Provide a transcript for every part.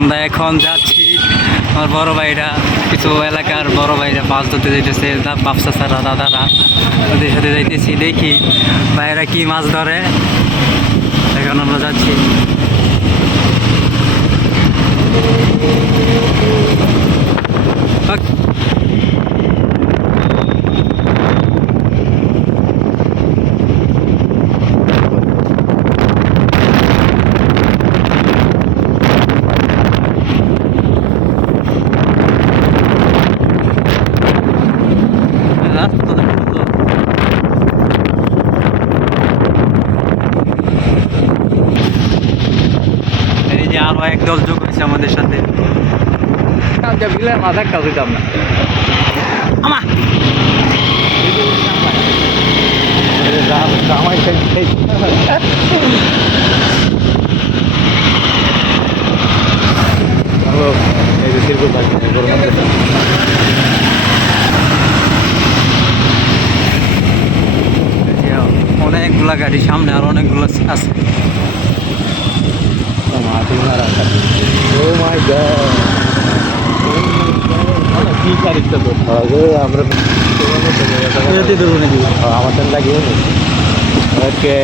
আমরা এখন যাচ্ছি আমার বড় ভাইরা, কিছু এলাকার বড় ভাইরা মাছ ধরতে যাইতেছে, বাপসা ছাড়া দাদারা ওদের সাথে যাইতেছি। দেখি ভাইরা কি মাছ ধরে। এখন আমরা যাচ্ছি। এই যে আরো একদল যোগ হয়েছে আমাদের সাথে। মাথা কাজ হইতাম না আমা অনেকগুলা গাড়ি সামনে, আর অনেকগুলো আছে। আমাদের লাগে ওকে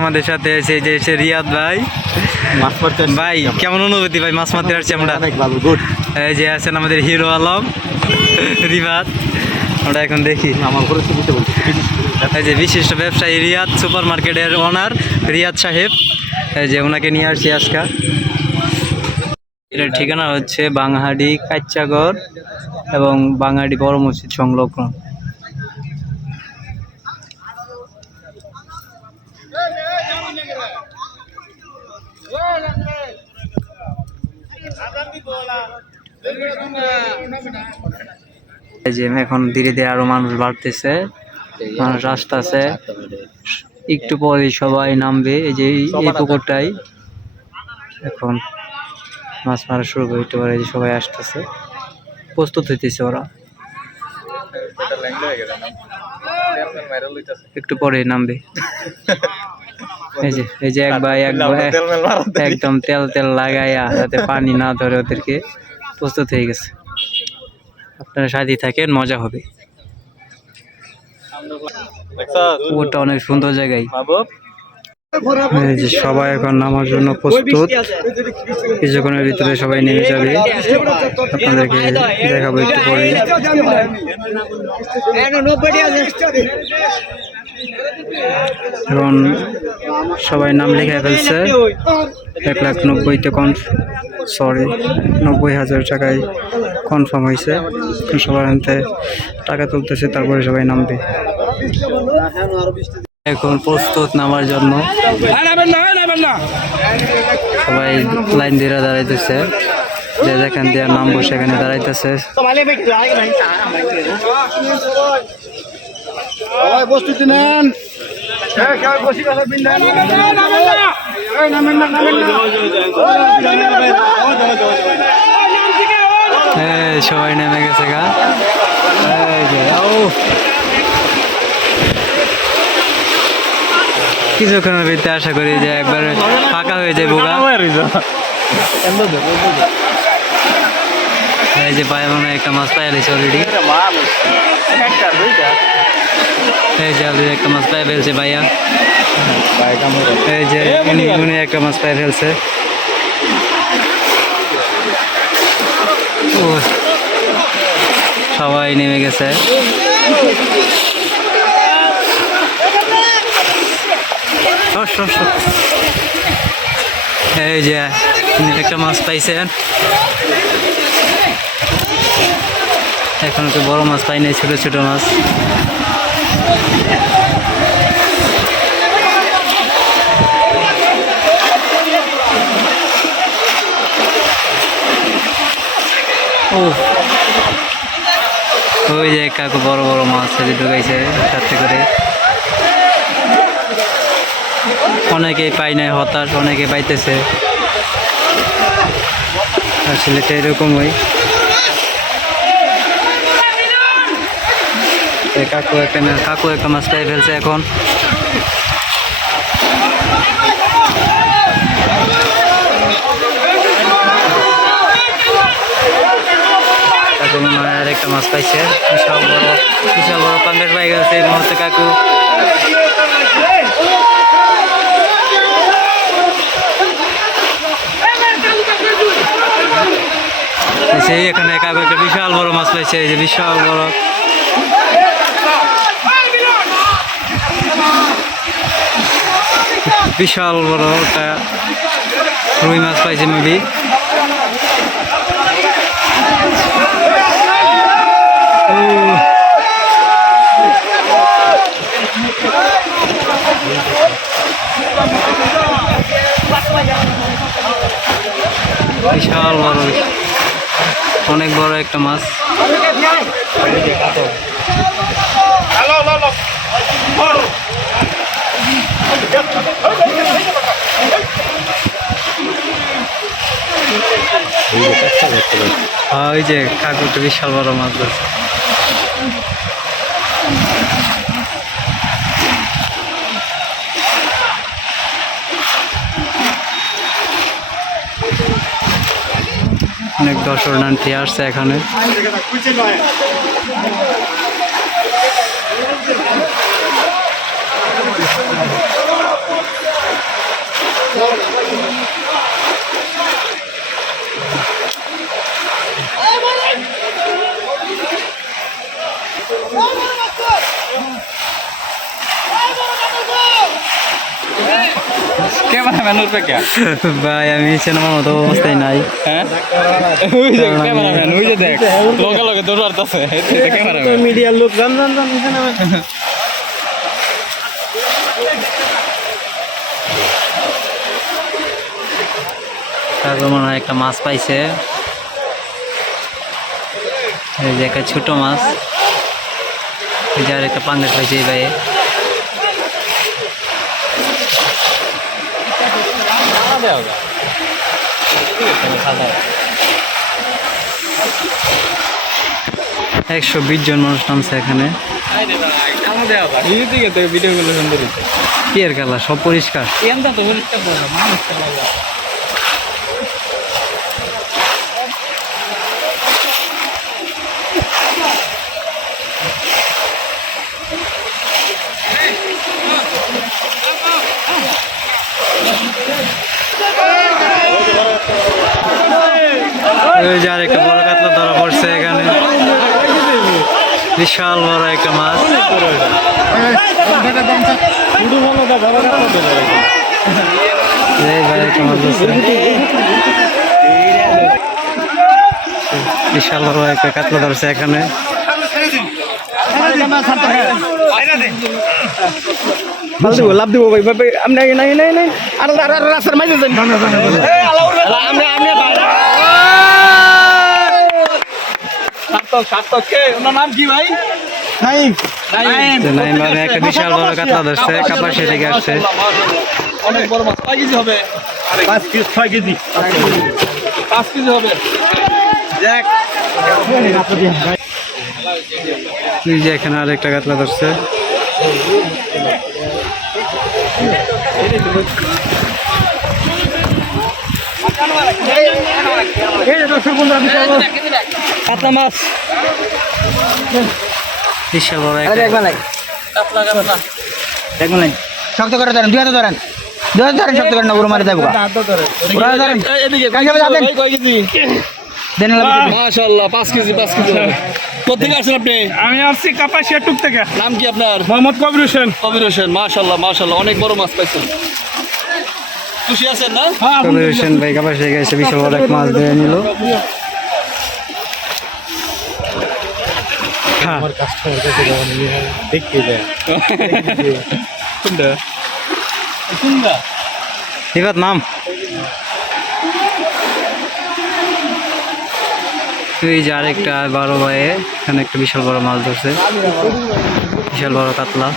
আমাদের সাথে এসে যে রিয়াদ ভাই। ভাই কেমন অনুভূতি ভাই মাছ মারতে পারছি আমরা? এই যে আছেন আমাদের হিরো আলম রিবাদ। আমরা এখন দেখি এই যে বিশিষ্ট ব্যবসায়ী রিয়াদ সুপার মার্কেটের ওনার রিয়াদ সাহেব, এই যে ওনাকে নিয়ে আসছি আজকে। এটার ঠিকানা হচ্ছে বাংহাডি কাচ্চাগড় এবং বাংহাডি বড় মসজিদ সংলগ্ন। এই যে এখন ধীরে ধীরে আরো মানুষ বাড়তেছে, মানুষ আসতেছে। একটু পরে সবাই নামবে। এই যে এই পুকুরটাই এখন মাছ মারা শুরু করতে পারে। সবাই আসতেছে, প্রস্তুত হইতেছে ওরা। একটু পরে নামবে। এই যে এক ভাই একদম তেল তেল লাগাইয়া যাতে পানি না ধরে ওদেরকে প্রস্তুত হয়ে গেছে। আপনারা সাথে থাকেন, মজা হবে। ওটা অনেক সুন্দর জায়গায়। এই যে সবাই এখন নামার জন্য প্রস্তুত। কিছুক্ষণের ভিতরে সবাই নেমে যাবে। আপনাদেরকে দেখাবো একটু পরে। এখন সবাই নাম লেখা ফেলছে। 1,90,000-তে 90,000 টাকায় কনফার্ম হয়েছে। সবার হাতে টাকা তুলতেছে, তারপরে সবাই নামবে। এখন প্রস্তুত নামার জন্য সবাই লাইন দিয়ে দাঁড়াইতেছে। যে যেখান দিয়ে নামবো সেখানে দাঁড়াইতেছে। প্রস্তুতি নেন। সবাই নেমে গেছে গা। কিছুক্ষণের ভিতরে আশা করি যে একবার ফাঁকা হয়ে যায় বোগা। এই যে ভাই মনে একটা মাছ পাই গেছে অলরেডি। এই যে অলরেডি একটা মাছ পাই ফেলছে ভাইয়া। এই যে উনি একটা মাছ পাই ফেলছে। সবাই নেমে গেছে। এই যে একটা মাছ পাইছেন। এখন তো বড় মাছ পাই নাই, ছোট ছোট মাছ। ওই যে কাকু বড় বড় মাছ ঢুকাইছে সাথে করে। অনেকেই পাই নাই, হতাশ, অনেকে পাইতেছে। আসলে এটা এরকমই। কাকু একটা মাছ পেয়ে ফেলছে এখন। কাকু মনে হয় আর একটা মাছ পাইছে, বিশাল বড় পাঙ্গাস পাই গেছে এই মুহূর্তে কাকু। সেই এখানে কাকু একটা বিশাল বড় মাছ পাইছে, এই যে বিশাল বড়। বিশাল বড় একটা রুই মাছ পাইছে মেবি। বিশাল বড়, অনেক বড় একটা মাছ। ওই যে কাকুটা বিশাল বড় মাছ ধরছে। অনেক দর্শনার্থী আসছে এখানে। ভাই আমি সিনেমার মতো অবস্থায় নাই। মিডিয়ার লোক তারপর মনে হয় একটা মাছ পাইছে, এই যে একটা ছোট মাছ, এই যে আর একটা পাঙ্গাস পাইছে এই ভাইয়ে। একশো 20 জন মানুষ নামছে এখানে। বিয়ের খেলা সব পরিষ্কার। ওই যে আর একটা বড় কাতলা ধরা পড়ছে এখানে, বিশাল বড় একটা মাছ। বিশাল বড় একটা কাতলা ধরছে এখানে। লাভ দিব ভাই ভাই, নাই নাই নাই নাই আর রাস্তার মাঝে যান। নাম কি ভাই? একটা বিশাল বড় কাতলা ধরছে, কাপাসি থেকে আসছে। অনেক বড় মাছ, 5 কেজি হবে। 5 কেজি 6 কেজি 5 কেজি হবে। এই যে এখানে আর একটা কাতলা ধরছে। কাতলা মাছ বিশাল বড় একটা। শক্ত করে ধরেন, 2 হাতে ধরেন, 2 হাতে ধরেন, শক্ত করেন, ওগুলো মারি দেবো। মাশাআল্লাহ 5 কেজি 5 কেজি। কোথেকে আসছেন আপনি? আমি আসছি কাপাসিয়া টুক থেকে। নাম কি আপনার? মোহাম্মদ কবির হোসেন। কবির হোসেন, মাশাআল্লাহ মাশাআল্লাহ, অনেক বড় মাছ পাইছেন। খুশি আছেন না? কবির হোসেন ভাই কাপাসিয়া গেছে, বিশাল বড় এক মাছ ধরে নিল। আমার কাস্টমার কাছে দেখতে যায় কোনটা কোনটা এবার নাম এই যে আরেকটা 12 ভাইয়ে এখানে একটা বিশাল বড় মাছ ধরছে, বিশাল বড় কাতলা।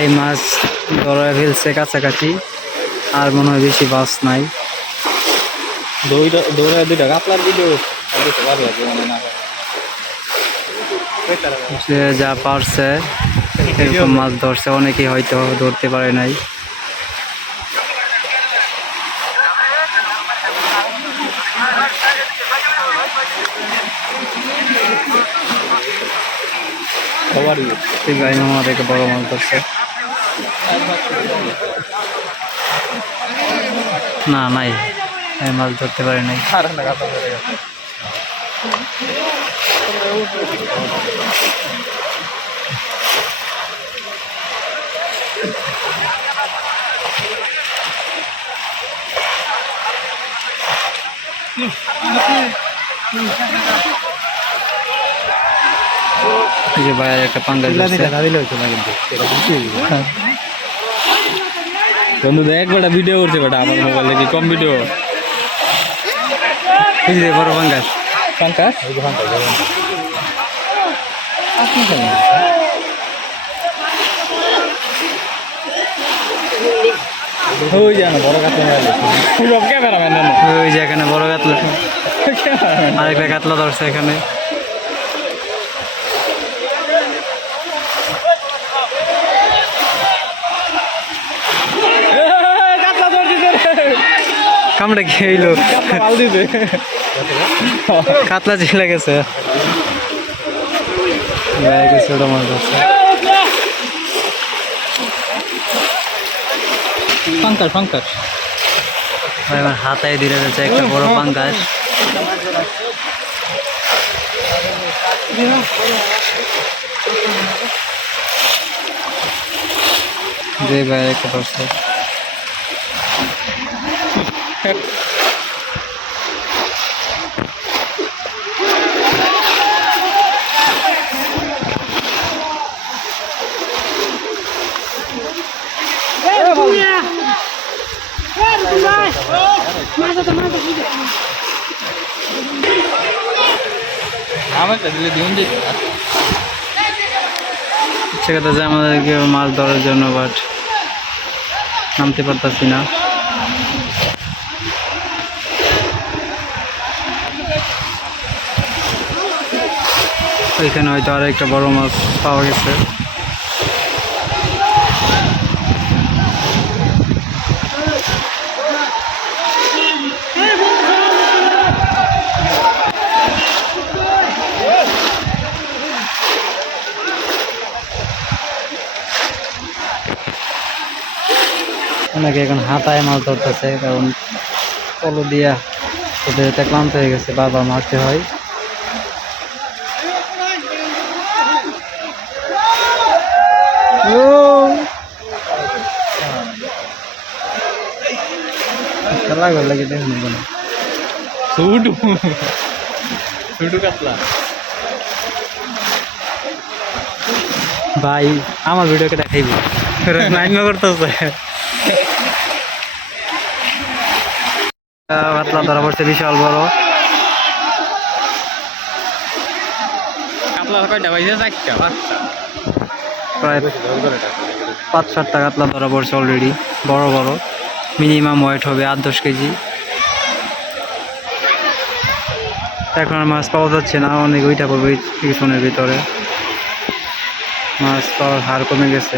এই মাছ ধরে ফেলছে কাছাকাছি, আর মনে হয় বেশি মাছ নাই। দৌড়ায় দুইটা কাতলার ভিডিও ভালো লাগে মনে না যে যা পারছে এরকম মাছ ধরছে, অনেকেই হয়তো ধরতে পারে নাই। ইব্রাহিম মামা থেকে বড় মাছ ধরছে। না নাই, এই মাছ ধরতে পারে নাই। এই যে বাইরে একটা পাঙ্গাস ধরছে। বন্ধু দেখ বেটা ভিডিও করছে বেটা আমার মোবাইলে কি কম ভিডিও এই যে বড় পাঙ্গাস। পাঙ্কাস ওই জানো বড় কাতলা সব ক্যামেরাম্যান ওই যে এখানে বড় কাতলা, আরেকটা কাতলা ধরছে এখানে। কাতলা ধর দিতে কামড়ে খেয়েলো, পাল দিতে কাতলা চিলে গেছে। ছোট মাছ ধরছে। পাঙ্কাস পাঙ্কাস এবার হাতায় ধরে যাচ্ছে একটা বড় পাঙ্গাস। যে বাইরে একটা ধরছে। আমারটা দিলে দিন যেত ইচ্ছে কথা যে আমাদেরকে মাছ ধরার জন্য, বাট নামতে পারতাছি না। ওইখানে হয়তো আর একটা বড় মাছ পাওয়া গেছে। অনেকে এখন হাতায় মাছ ধরতেছে, কারণ পলো দিয়া ওদের এটা ক্লান্ত হয়ে গেছে, বারবার মারতে হয়। খেলা করলে কি দেখুন কোনো ছুটু ছুটু কাতলা ভাই আমার ভিডিওকে দেখাইবি নাইন করতেছে। কাতলা ধরা পড়ছে বিশাল বড়। কাতলা কয়টা পাইছে? চারটা প্রায় 5-7টা কাতলা ধরা পড়ছে অলরেডি, বড় বড়। মিনিমাম ওয়েট হবে 8-10 কেজি। এখন আর মাছ পাওয়া যাচ্ছে না, অনেক ওইটা পড়বে টিউশনের ভিতরে। মাছ পাওয়ার হার কমে গেছে।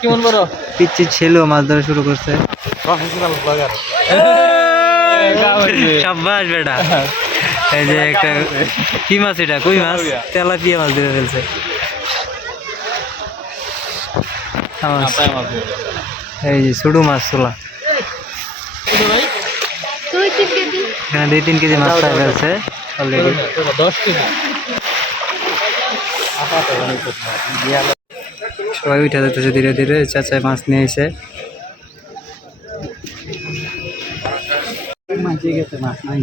কেমন বড় পিচ্ছি ছিল মাছ ধরা শুরু করছে। প্রফেশনাল ব্লগার সাব্বাস বেটা। এই যে একটা কি মাছ, এটা কই মাছ? তেলাপিয়া মাছ ধরে ফেলছে। এই যে ছোট মাছ তোলা, এখানে 2-3 কেজি মাছ পাই ফেলছে অলরেডি। 10 কেজি সবাই উঠে যেতেছে ধীরে ধীরে। চাচাই মাছ নিয়ে এসে মাছ নাই,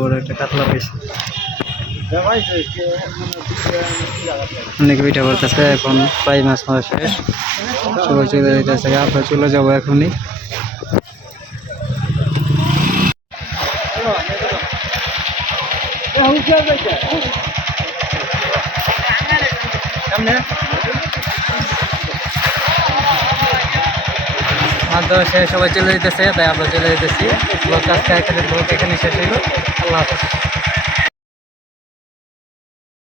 বড় একটা কাতলা পেয়েছে। অনেকে পিঠা করতেছে। এখন প্রায় মাছ মারা শেষ, সবাই চলে যেতেছে। আমরা চলে যাবো এখনই। মাছ ধরা শেষ, সবাই চলে যেতেছে, তাই আমরা চলে যেতেছি। ব্লগ এখানে শেষ হইল। আল্লাহ হাফেজ।